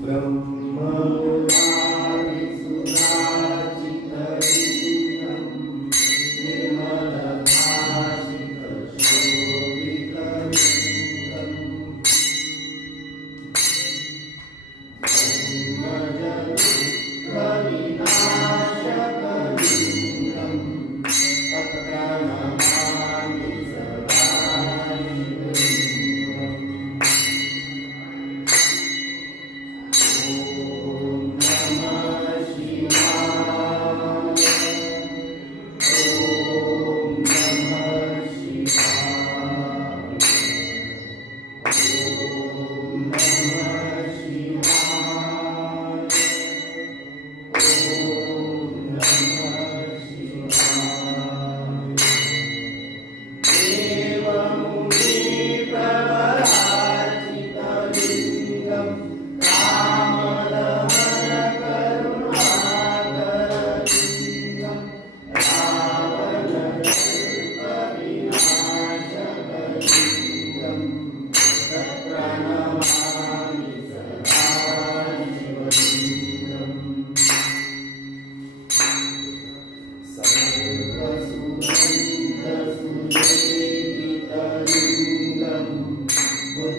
Brahma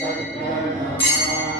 सत्प्रणामा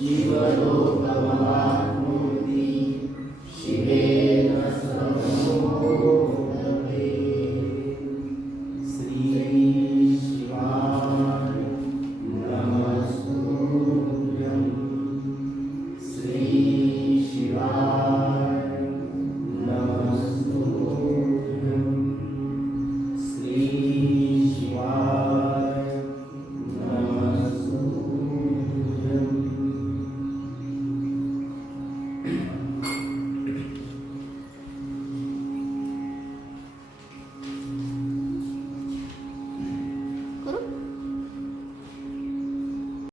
शिवलोकमवान्